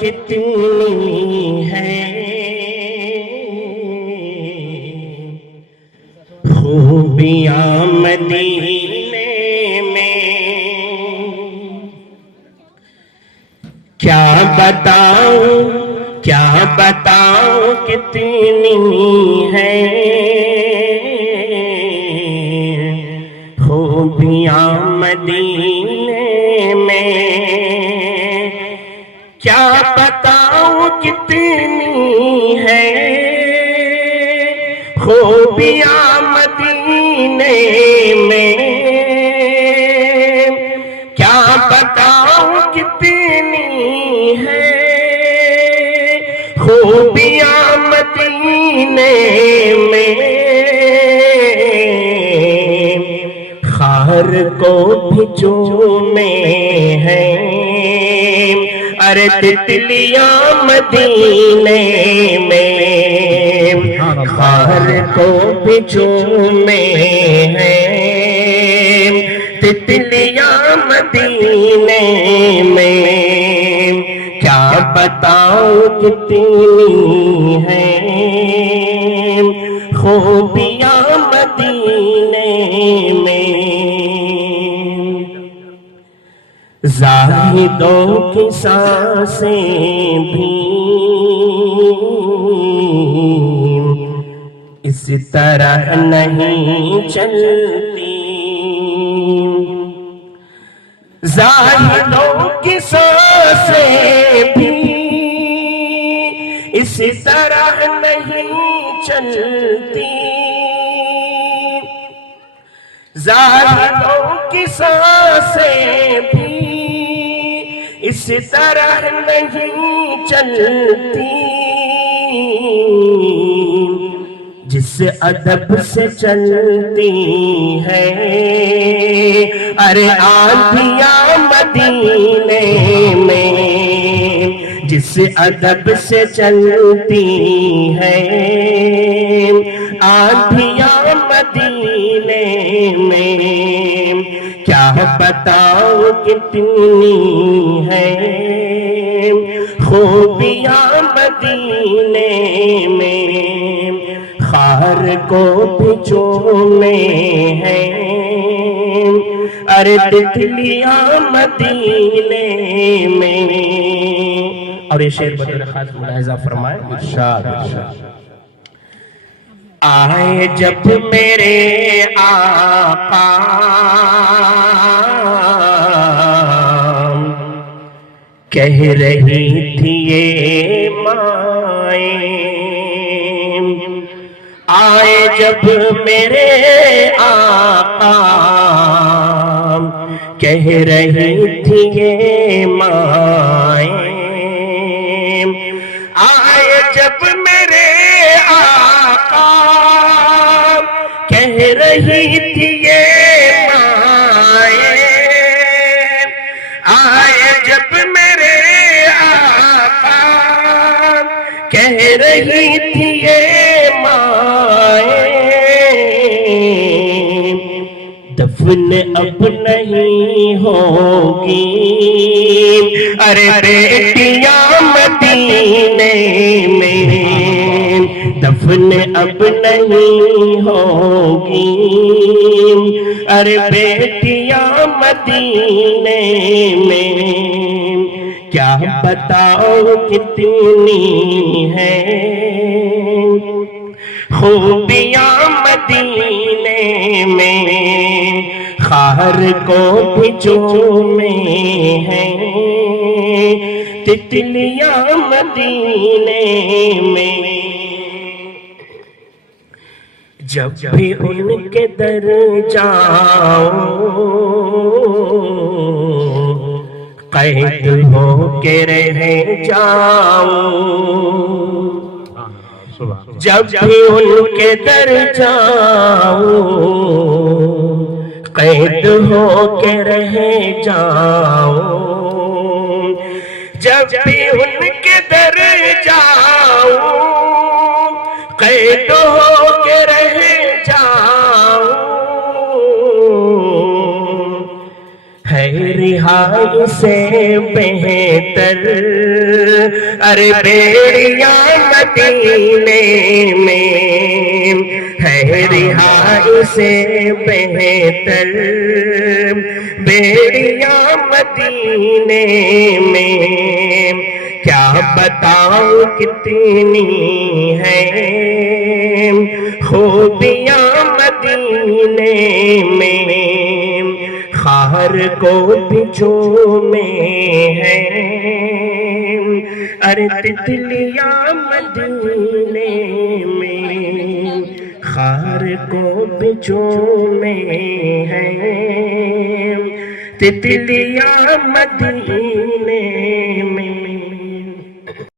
کتنی ہے خوبیاں مدینے میں، کیا بتاؤں کتنی ہے خوبیاں مدینے میں، کیا بتاؤں کتنی ہے خوبیاں مدینے میں، کیا بتاؤں کتنی ہے خوبیاں مدینے میں، خار کو بھی چومے ہیں ارے تتلیاں مدینے میں، خار کو بھی چومے ہیں تتلیاں مدینے میں، کیا بتاؤں کتنی ہے خوبیاں مدینے میں، زاہدوں کی سانسیں بھی اس طرح نہیں چلتی، زاہدوں کی سانسیں بھی اس طرح نہیں چلتی، زاہدوں کی سانسیں بھی اس طرح نہیں چلتی، جس ادب سے چلتی ہے ارے آندھیاں مدینے میں، جس ادب سے چلتی ہے آندھیاں مدینے میں، کیا بتاؤں کتنی ہے خوبیاں مدینے میں، خار کو بھی چومے ہیں ارے تتلیاں مدینے میں، اور یہ شعر بطور خاص ملاحظہ فرمائے ارشاد آئے جب میرے آقا کہہ رہی تھی یہ مائیں، آئے جب میرے آقا کہہ رہی تھی یہ مائیں، آئے جب میرے آقا کہہ رہی تھی یہ مائیں، آئے جب میرے آقا کہہ رہی تھی یہ مائیں، دفن اب نہیں ہوگی ارے بیٹیاں مدینے میں، دفن اب نہیں ہوگی ارے بیٹیاں مدینے میں، کیا بتاؤ کتنی ہے خوبیاں مدینے میں، خار کو بھی چومے ہیں تتلیاں مدینے میں، جب بھی ان کے در جاؤں قید ہو کے رہ جاؤں، جب بھی ان کے در جاؤں قید ہو کے رہ جاؤں، جب بھی ان کے در جاؤں قید ہو کے رہ جاؤں، ہے رہائی سے بہتر، ارے بیڑیاں مدینے میں ہے رہائی سے بہتر، بیڑیاں مدینے میں کیا بتاؤں کتنی ہیں خوبیاں مدینے میں، خار کو بچھومے ہیں ارے تتلیاں مدینے میں، خار کو بچھومے ہیں تتلیاں مدینے